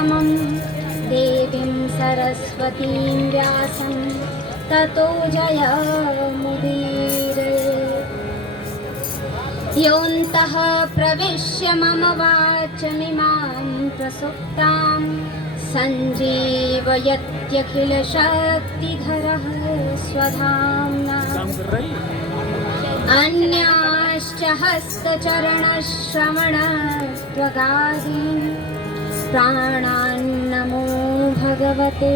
समं देवीं सरस्वतीं व्यासं ततो जयमुदीरये। योऽन्तः प्रविश्य मम वाचमिमां प्रसुप्तां सञ्जीवयत्यखिलशक्तिधरः स्वधाम्ना। अन्याश्च हस्तचरणश्रवणत्वगादीन् प्राणान्नमो भगवते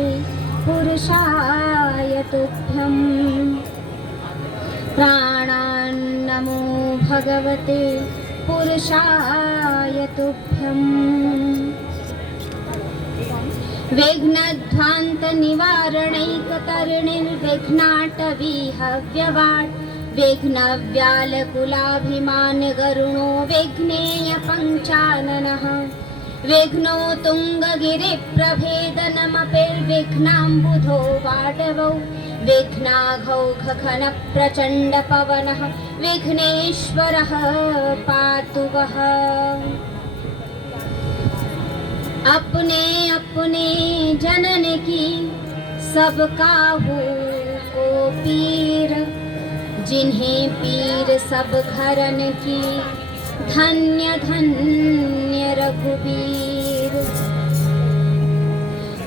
पुरुषाय तुभ्यं। प्राणान्नमो भगवते पुरुषाय तुभ्यम्। विघ्नध्वान्तनिवारणैकतरणिर्विघ्नाटवीहव्यवाट् विघ्नव्यालकुलाभिमानगरुणो विघ्नेय पञ्चाननः। विघ्नो तुङ्गगिरिप्रभेदनमपिर्विघ्नाम्बुधो वाटवौ विघ्नाघौघघनप्रचण्डपवनः विघ्नेश्वरः पातु वः। अपने अपने जनन की सब काहू को पीर, जिन्हें पीर सब घरन की धन्य धन्य रघुबीर।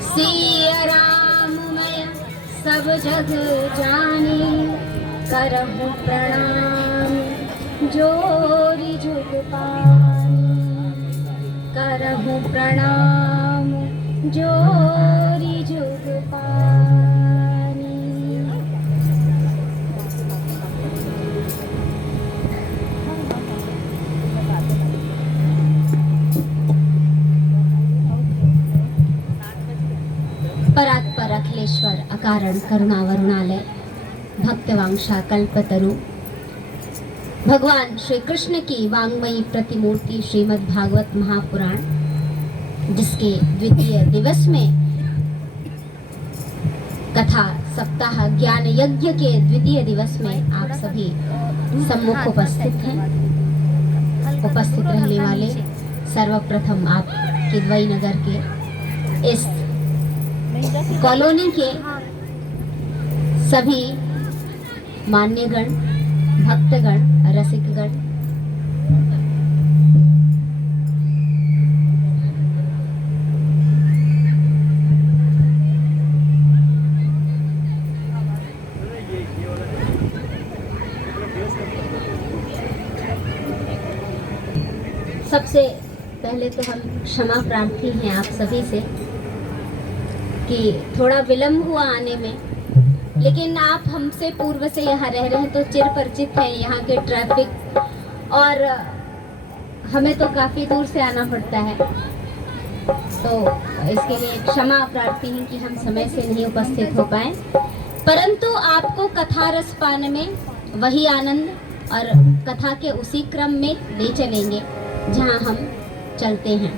सिया राम मैं सब जग जानी, करहूँ प्रणाम जोरी जुग पानी। करहूँ प्रणाम जोरी जुग पानी। परात्पर अखिलेश्वर अकारण करुणावरुणालय भक्तवांशा कल्पतरु भगवान श्री कृष्ण की वांगमयी प्रतिमूर्ति श्रीमद् भागवत महापुराण, जिसके द्वितीय दिवस में कथा सप्ताह ज्ञान यज्ञ के द्वितीय दिवस में आप सभी सम्मुख उपस्थित हैं। उपस्थित रहने वाले सर्वप्रथम आप किदवई नगर के इस कॉलोनी के सभी मान्यगण, भक्तगण, रसिकगण, सबसे पहले तो हम क्षमा प्रार्थी हैं आप सभी से कि थोड़ा विलंब हुआ आने में, लेकिन आप हमसे पूर्व से यहाँ रह रहे हैं तो चिर परिचित हैं यहाँ के ट्रैफिक, और हमें तो काफ़ी दूर से आना पड़ता है, तो इसके लिए क्षमा प्रार्थी हैं कि हम समय से नहीं उपस्थित हो पाए। परंतु आपको कथा रस पाने में वही आनंद और कथा के उसी क्रम में ले चलेंगे जहाँ हम चलते हैं।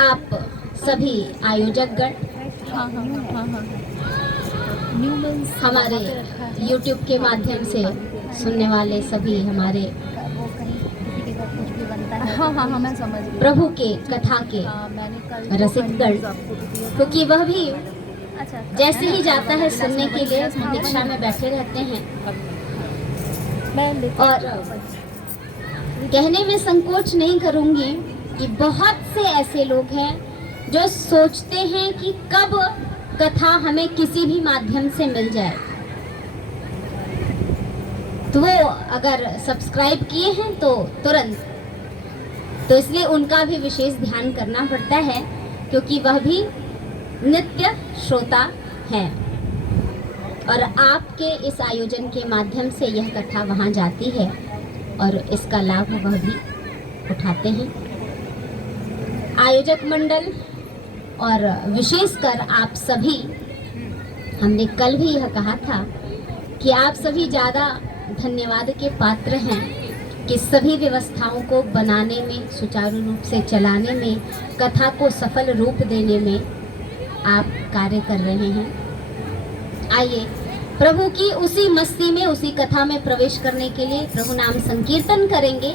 आप सभी आयोजकगण, हमारे YouTube के माध्यम से सुनने वाले सभी हमारे प्रभु के कथा के रसिकगण, क्योंकि वह भी जैसे ही जाता है सुनने के लिए प्रतीक्षा में बैठे रहते हैं, और कहने में संकोच नहीं करूंगी कि बहुत से ऐसे लोग हैं जो सोचते हैं कि कब कथा हमें किसी भी माध्यम से मिल जाए। तो वो अगर सब्सक्राइब किए हैं तो तुरंत, तो इसलिए उनका भी विशेष ध्यान करना पड़ता है, क्योंकि वह भी नित्य श्रोता है और आपके इस आयोजन के माध्यम से यह कथा वहाँ जाती है और इसका लाभ वह भी उठाते हैं। आयोजक मंडल और विशेषकर आप सभी, हमने कल भी यह कहा था कि आप सभी ज़्यादा धन्यवाद के पात्र हैं कि सभी व्यवस्थाओं को बनाने में, सुचारू रूप से चलाने में, कथा को सफल रूप देने में आप कार्य कर रहे हैं। आइए प्रभु की उसी मस्ती में, उसी कथा में प्रवेश करने के लिए प्रभु नाम संकीर्तन करेंगे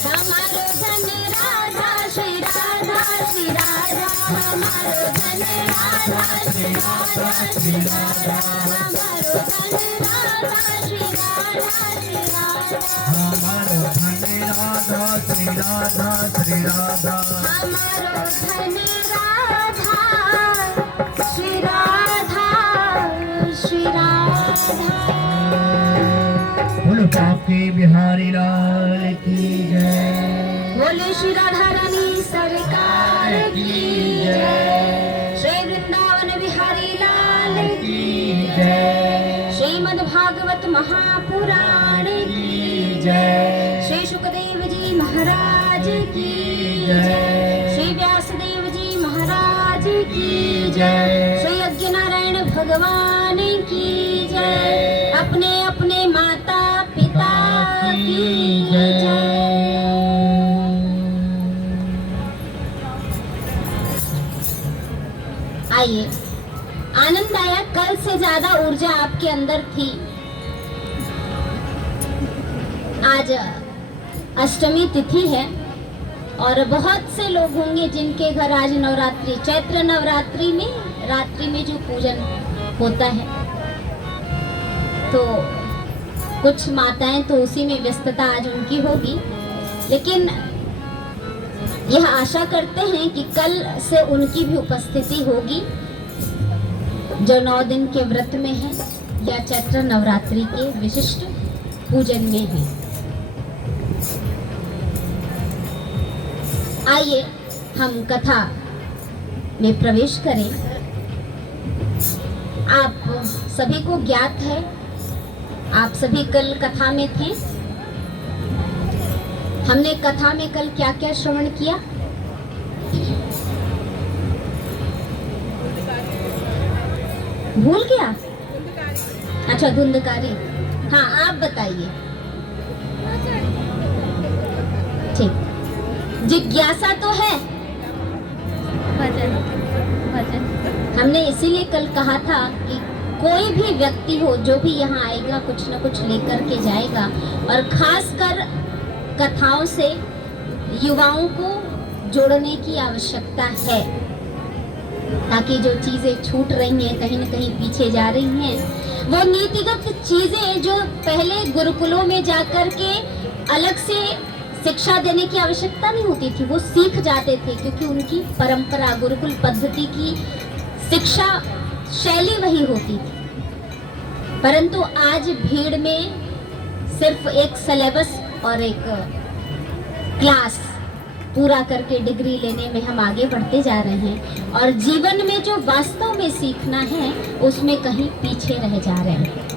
हमारो धन राधा श्री राधा श्री राधा, हमारो धन राधा श्री राधा श्री राधा, हमारो धन राधा श्री राधा श्री राधा, हमारो धन राधा श्री राधा श्री राधा, हमारो धन राधा श्री राधा श्री राधा। बोलो बांके बिहारी लाल की जय। बोले श्री राधा रानी सरकार की जय। श्री वृंदावन बिहारी लाल की जय। श्रीमद् भागवत महापुराण की जय। श्री सुखदेव जी महाराज की जय। श्री व्यासदेव जी महाराज की जय। श्री यज्ञ नारायण भगवान की जय। अपने अपने माता पिता की जय। आइए, आनंद आया। कल से ज्यादा ऊर्जा आपके अंदर थी। आज अष्टमी तिथि है और बहुत से लोग होंगे जिनके घर आज नवरात्रि, चैत्र नवरात्रि में रात्रि में जो पूजन होता है, तो कुछ माताएं तो उसी में व्यस्तता आज उनकी होगी, लेकिन यह आशा करते हैं कि कल से उनकी भी उपस्थिति होगी जो 9 दिन के व्रत में है या चैत्र नवरात्रि के विशिष्ट पूजन में है। आइए हम कथा में प्रवेश करें। आप सभी को ज्ञात है, आप सभी कल कथा में थे। हमने कथा में कल क्या क्या श्रवण किया? भूल गया? अच्छा, धुंधकारी। हाँ, आप बताइए। ठीक, जिज्ञासा तो है। भजन भजन हमने इसीलिए कल कहा था कि कोई भी व्यक्ति हो जो भी यहाँ आएगा कुछ न कुछ लेकर के जाएगा, और खासकर कथाओं से युवाओं को जोड़ने की आवश्यकता है, ताकि जो चीज़ें छूट रही हैं, कहीं न कहीं पीछे जा रही हैं, वो नीतिगत चीज़ें जो पहले गुरुकुलों में जाकर के अलग से शिक्षा देने की आवश्यकता नहीं होती थी, वो सीख जाते थे, क्योंकि उनकी परंपरा गुरुकुल पद्धति की शिक्षा शैली वही होती थी। परंतु आज भीड़ में सिर्फ एक सिलेबस और एक क्लास पूरा करके डिग्री लेने में हम आगे बढ़ते जा रहे हैं, और जीवन में जो वास्तव में सीखना है उसमें कहीं पीछे रह जा रहे हैं।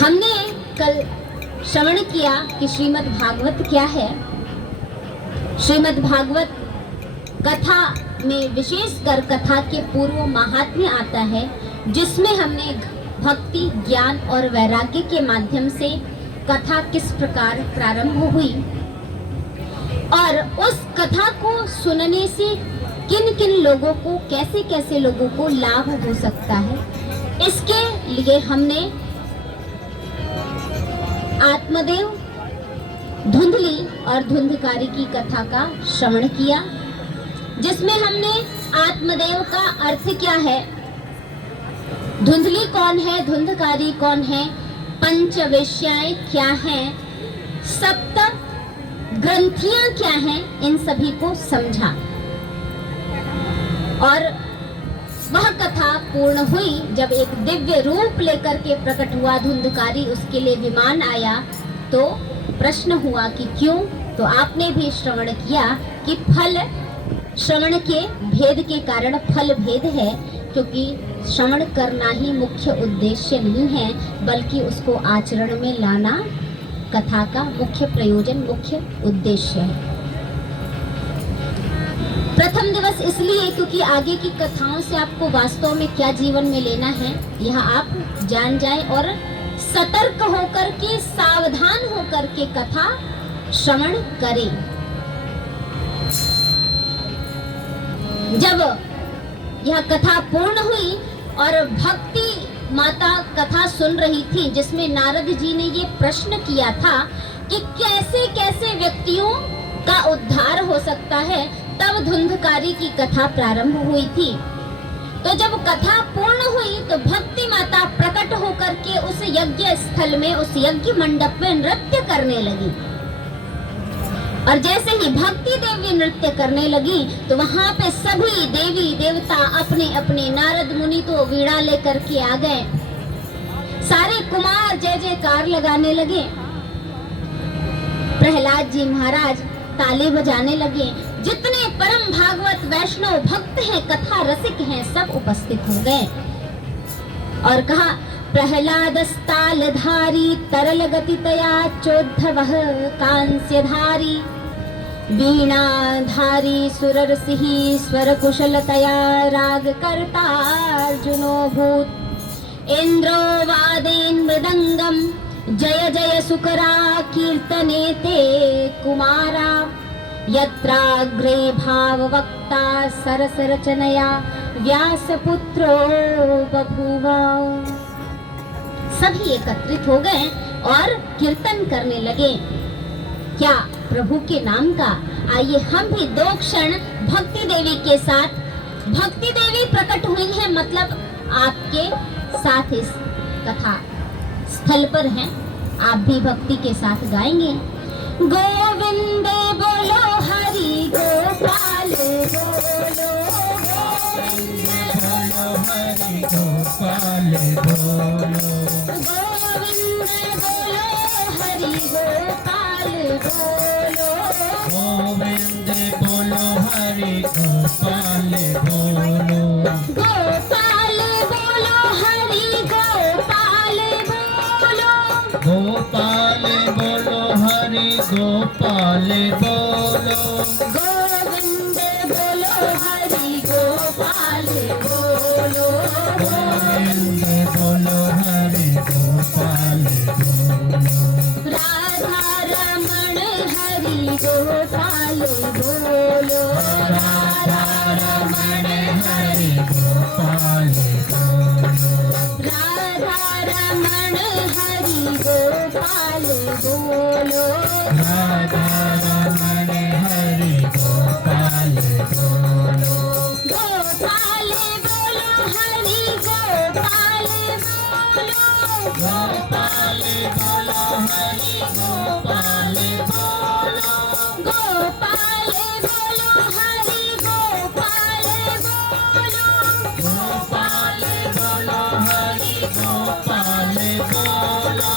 हमने कल श्रवण किया कि श्रीमद् भागवत क्या है। श्रीमद् भागवत कथा में विशेषकर कथा के पूर्व महात्म्य आता है, जिसमें हमने भक्ति, ज्ञान और वैराग्य के माध्यम से कथा किस प्रकार प्रारंभ हुई और उस कथा को सुनने से किन किन लोगों को, कैसे कैसे लोगों को लाभ हो सकता है, इसके लिए हमने आत्मदेव, धुंधली और धुंधकारी की कथा का श्रवण किया, जिसमें हमने आत्मदेव का अर्थ क्या है, धुंधली कौन है, धुंधकारी कौन है, पंचवेश्याएं क्या हैं, सप्त ग्रंथियां क्या हैं, इन सभी को समझा। और वह कथा पूर्ण हुई जब एक दिव्य रूप लेकर के प्रकट हुआ धुंधकारी, उसके लिए विमान आया, तो प्रश्न हुआ कि क्यों? तो आपने भी श्रवण किया कि फल श्रवण के भेद के कारण फल भेद है, क्योंकि श्रवण करना ही मुख्य उद्देश्य नहीं है, बल्कि उसको आचरण में लाना कथा का मुख्य प्रयोजन, मुख्य उद्देश्य है। प्रथम दिवस इसलिए क्योंकि आगे की कथाओं से आपको वास्तव में क्या जीवन में लेना है यह आप जान जाएं और सतर्क होकर के, सावधान होकर के कथा श्रवण करें। जब यह कथा पूर्ण हुई और भक्ति माता कथा सुन रही थी, जिसमें नारद जी ने ये प्रश्न किया था कि कैसे कैसे व्यक्तियों का उद्धार हो सकता है, तब धुंधकारी की कथा प्रारंभ हुई थी। तो जब कथा पूर्ण हुई तो भक्ति माता प्रकट होकर के उस यज्ञ स्थल में, उस यज्ञ मंडप में नृत्य करने लगी। और जैसे ही भक्ति देवी नृत्य करने लगी तो वहां पे सभी देवी देवता अपने अपने, नारद मुनि तो वीणा लेकर के आ गए, सारे कुमार जय जयकार लगाने लगे, प्रहलाद जी महाराज ताली बजाने लगे, जितने परम भागवत वैष्णव भक्त हैं, कथा रसिक हैं, सब उपस्थित हो गए। और कहा प्रहलादस्तालधारी तरल गतितया चोद्धवः कांस्यधारी वीणाधारी सुररसिहि स्वर कुशलतया राग कर्तार्जुनो भूत इंद्रो वादेन मृदंगम जय जय सुकरा कीर्तने ते कुमारा यत्राग्रे भाववक्ता सरस रचनया व्यासपुत्रो बभूव। सभी एकत्रित हो गए और कीर्तन करने लगे, क्या प्रभु के नाम का। आइए हम भी 2 क्षण भक्ति देवी के साथ, भक्ति देवी प्रकट हुई है, मतलब आपके साथ इस कथा स्थल पर हैं, आप भी भक्ति के साथ गाएंगे। गोविंद बोलो हरि गोपाल बोलो, गोविंद बोलो हरि गोपाल बोलो, गोविंद बोलो हरि गोपाल बोलो, गोविंद बोलो हरि गोपाल बोलो, गोपाल बोलो हरि गोपाल बोलो, गोपाल बोलो हरि गोपाल बोलो, गोविंद बोलो हरि गोपाल बोलो, गोविंद बोलो हरि गोपाल बोलो, राधा रमण हरि गोपाल बोलो, राधा रमण हरि गोपाल बोलो, राधा रमण हरि गोपाल बोलो, राधा रमण हरि गोपाल बोलो, गोपाल बोलो हरि गोपाल बोलो, गोपाल बोलो हरि गोपाल बोलो, गोपाल बोलो हरि गोपाल बोलो, गोपाल बोलो हरि गोपाल बोलो,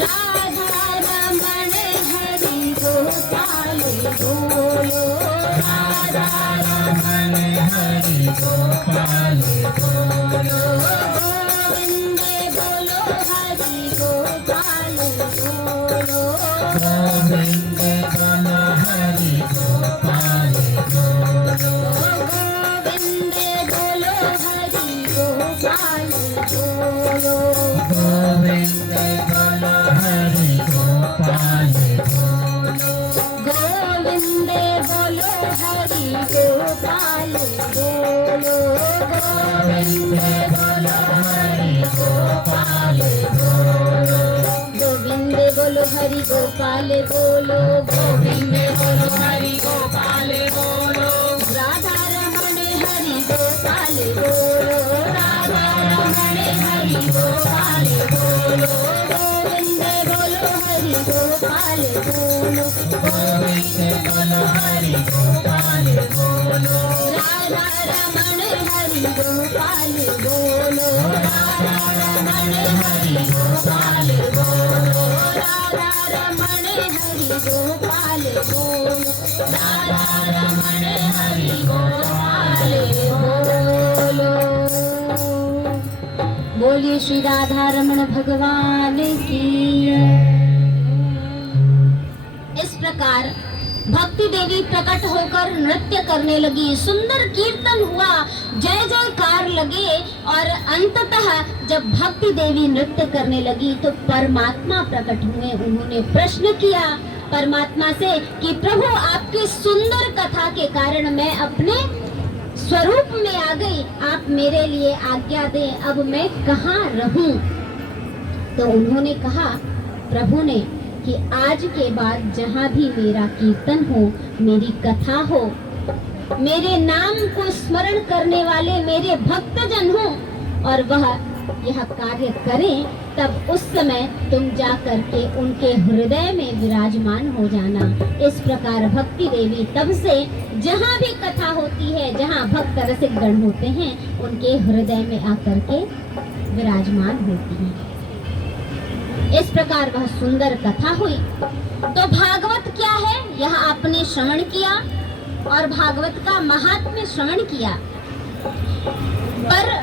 राधा रमण हरि गोपाल बोलो, राधा रमण हरि गोपाल बोलो, गोविंद बोलो हरि गोपाल बोलो, गोविंद बोलो हरि गोपाल बोलो, गोविंद बोलो हरि गोपाल बोलो, गोविंद बोलो हरि गोपाल बोलो, गोविंद बोलो हरि गोपाल बोलो, गोविंद बोलो हरि गोपाल बोलो, गोविंद बोलो हरि गोपाल बोलो, गोविंद बोलो हरि गोपाल बोलो, राधा रमण हरि गोपाल बोलो, राधा रमण हरि गोपाल बोलो, गोविंद बोलो हरि गोपाल बोलो, गोविंद बोलो हरि गोपाल बोलो, राधा रमण हरि गोपाल बोलो, राधा रमण हरि गोपाल बोलो, राधा रमण हरि गोपाल बोल, राधा रमण हरि गोपाल बोलो। बोलिए श्री राधा रमण भगवान की। इस प्रकार भक्ति देवी प्रकट होकर नृत्य करने लगी, सुंदर कीर्तन हुआ, जय जयकार लगे। और अंततः जब भक्ति देवी नृत्य करने लगी तो परमात्मा प्रकट हुए। उन्होंने प्रश्न किया परमात्मा से कि प्रभु, आपकी सुंदर कथा के कारण मैं अपने स्वरूप में आ गई, आप मेरे लिए आज्ञा दें, अब मैं कहाँ रहूं। तो उन्होंने कहा प्रभु ने कि आज के बाद जहाँ भी मेरा कीर्तन हो, मेरी कथा हो, मेरे नाम को स्मरण करने वाले मेरे भक्तजन हो और वह यह कार्य करें, तब उस समय तुम जा करके उनके हृदय में विराजमान हो जाना। इस प्रकार भक्ति देवी तब से जहाँ भी कथा होती है, जहाँ भक्त रसिक गण होते हैं, उनके हृदय में आकर के विराजमान होती हैं। इस प्रकार वह सुंदर कथा हुई। तो भागवत क्या है, यह आपने श्रवण किया और भागवत का महात्म्य श्रवण किया। पर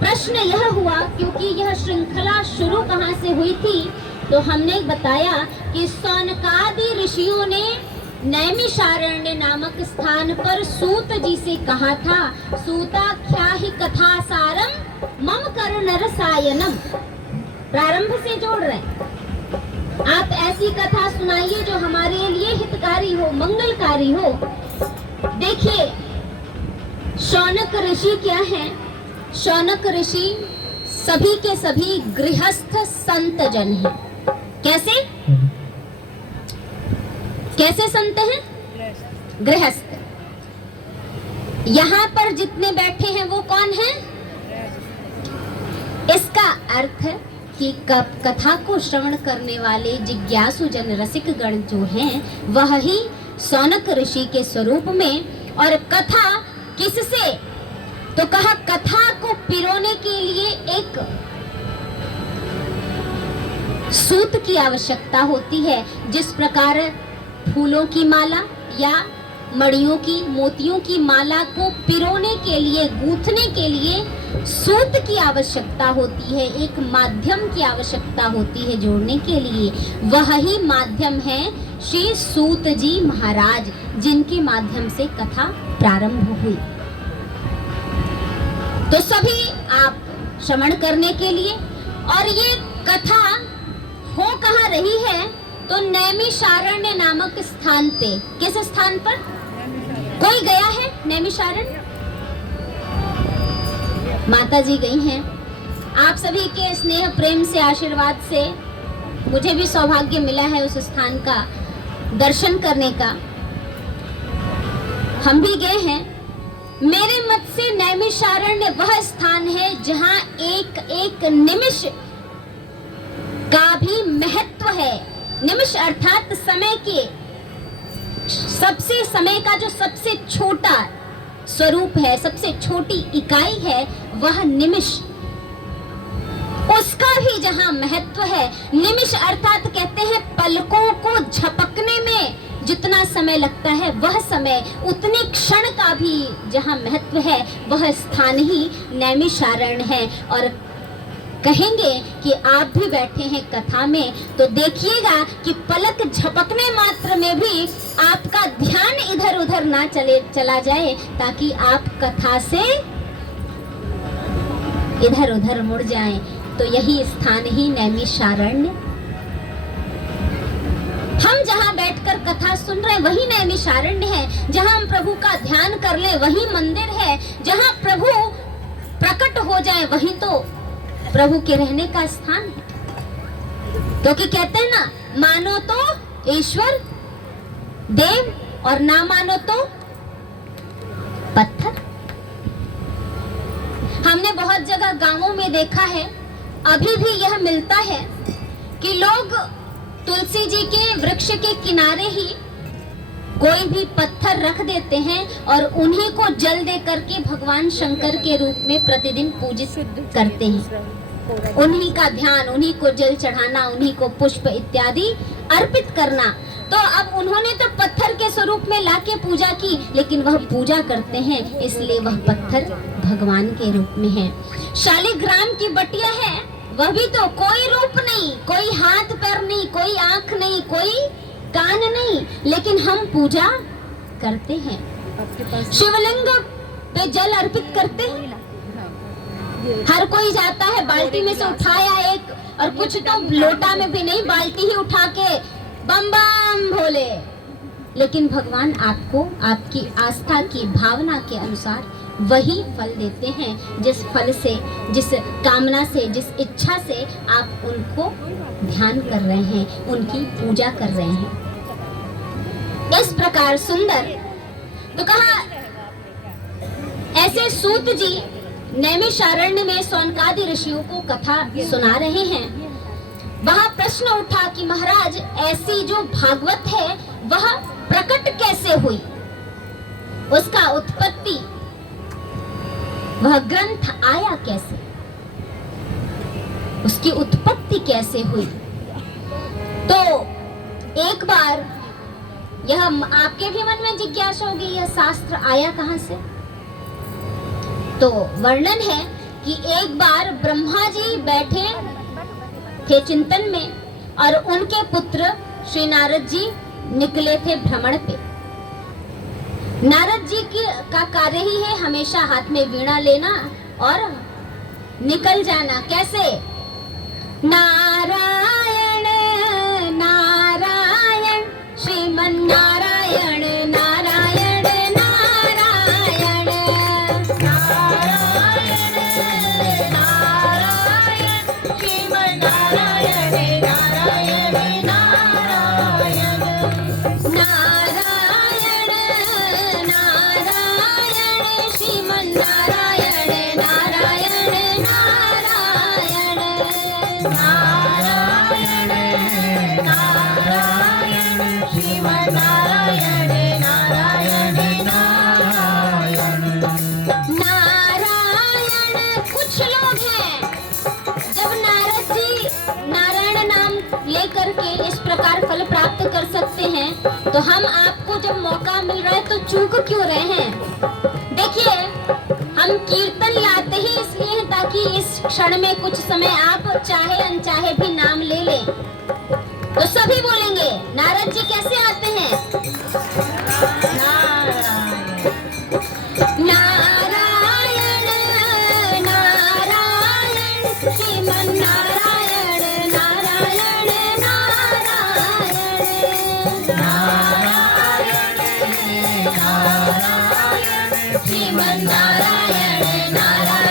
प्रश्न यह हुआ, क्योंकि यह श्रृंखला शुरू कहाँ से हुई थी, तो हमने बताया कि सौनकादि ऋषियों ने नैमिषारण्य नामक स्थान पर सूत जी से कहा था, सूताख्या ही कथा सारम मम कर्ण रसायनम। प्रारंभ से जोड़ रहे हैं, आप ऐसी कथा सुनाइए जो हमारे लिए हितकारी हो, मंगलकारी हो। देखिए शौनक ऋषि क्या हैं? शौनक ऋषि सभी के सभी गृहस्थ संत जन हैं। कैसे कैसे संत हैं? गृहस्थ। यहाँ पर जितने बैठे हैं वो कौन हैं? इसका अर्थ कि कथा को श्रवण करने वाले जिज्ञासु जन रसिक गण जो हैं, वह ही सौनक ऋषि के स्वरूप में। और कथा किससे? तो कहा कथा को पिरोने के लिए एक सूत की आवश्यकता होती है। जिस प्रकार फूलों की माला या मणियों की, मोतियों की माला को पिरोने के लिए, गूंथने के लिए सूत की आवश्यकता होती है, एक माध्यम की आवश्यकता होती है जोड़ने के लिए। वह ही माध्यम है श्री सूत जी महाराज, जिनके माध्यम से कथा प्रारंभ हुई। तो सभी आप श्रवण करने के लिए, और ये कथा हो कहाँ रही है? तो नैमिषारण्य नामक स्थान पे। किस स्थान पर? कोई गया है नैमिषारण्य? माता जी गई हैं। आप सभी के स्नेह प्रेम से, आशीर्वाद से मुझे भी सौभाग्य मिला है उस स्थान का दर्शन करने का। हम भी गए हैं। मेरे मत से नैमिषारण्य वह स्थान है जहां एक एक निमिष का भी महत्व है। निमिष अर्थात समय के, सबसे समय का जो सबसे छोटा स्वरूप है, सबसे छोटी इकाई है, वह निमिष, उसका भी जहां महत्व है। निमिष अर्थात कहते हैं पलकों को झपकने में जितना समय लगता है, वह समय, उतने क्षण का भी जहां महत्व है, वह स्थान ही नैमिषारण्य है। और कहेंगे कि आप भी बैठे हैं कथा में, तो देखिएगा कि पलक झपकने मात्र में भी आपका ध्यान इधर उधर ना चला जाए, ताकि आप कथा से इधर उधर मुड़ जाएं। तो यही स्थान ही नैमिषारण्य। हम जहाँ बैठकर कथा सुन रहे हैं वही नैमिषारण्य है। जहाँ हम प्रभु का ध्यान कर ले वही मंदिर है। जहाँ प्रभु प्रकट हो जाए वही तो प्रभु के रहने का स्थान है। क्योंकि कहते हैं ना, मानो तो ईश्वर देव और ना मानो तो पत्थर। हमने बहुत जगह गांवों में देखा है, अभी भी यह मिलता है कि लोग तुलसी जी के वृक्ष के किनारे ही कोई भी पत्थर रख देते हैं और उन्हीं को जल दे करके भगवान शंकर के रूप में प्रतिदिन पूजित करते हैं। उन्हीं का ध्यान, उन्हीं को जल चढ़ाना, उन्हीं को पुष्प इत्यादि अर्पित करना। तो अब उन्होंने तो पत्थर के स्वरूप में लाके पूजा की, लेकिन वह पूजा करते हैं इसलिए वह पत्थर भगवान के रूप में है। शालिग्राम की बटिया है, वह भी तो कोई रूप नहीं, कोई हाथ पैर नहीं, कोई आंख नहीं, कोई कान नहीं, लेकिन हम पूजा करते हैं। शिवलिंग पे जल अर्पित करते हैं। हर कोई जाता है बाल्टी में से उठाया एक, और कुछ तो लोटा में भी नहीं, बाल्टी ही उठा के बम बम भोले। लेकिन भगवान आपको आपकी आस्था की भावना के अनुसार वही फल देते हैं, जिस फल से, जिस कामना से, जिस इच्छा से आप उनको ध्यान कर रहे हैं, उनकी पूजा कर रहे हैं। इस प्रकार सुंदर तो कहा, ऐसे सूत जी नैमिषारण्य में सौनकादि ऋषियों को कथा सुना रहे हैं। वहां प्रश्न उठा कि महाराज, ऐसी जो भागवत है वह प्रकट कैसे हुई, उसका उत्पत्ति, वह ग्रंथ आया कैसे, उसकी उत्पत्ति कैसे हुई। तो एक बार यह आपके भी मन में जिज्ञासा होगी, यह शास्त्र आया कहां से। तो वर्णन है कि एक बार ब्रह्मा जी बैठे थे चिंतन में, और उनके पुत्र श्री नारद जी निकले थे भ्रमण पे। नारद जी का कार्य ही है हमेशा हाथ में वीणा लेना और निकल जाना। कैसे? नारायण नारायण श्रीमन नारायण नारायण नारायण नारायण नारायण श्रीमन नारायण नारायण नारायण नारायण नारायण श्रीमन नारायण नारायण नारायण नारायण नारायण श्रीमन नारायण नारायण नारायण नारायण। कुछ लोग हैं जब नारद जी नारायण नाम लेकर के इस प्रकार फल प्राप्त कर सकते हैं, तो हम आपको जब मौका मिल रहा है तो चूक क्यों रहे हैं। देखिए, हम कीर्तन लाते ही इसलिए हैं ताकि इस क्षण में कुछ समय आप चाहे अनचाहे भी नाम ले लें। तो सभी बोलेंगे नारद जी कैसे आते हैं। नारायण नारायण श्रीमन नारायण नारायण नारायण नारायण नारायण श्रीमन नारायण नारायण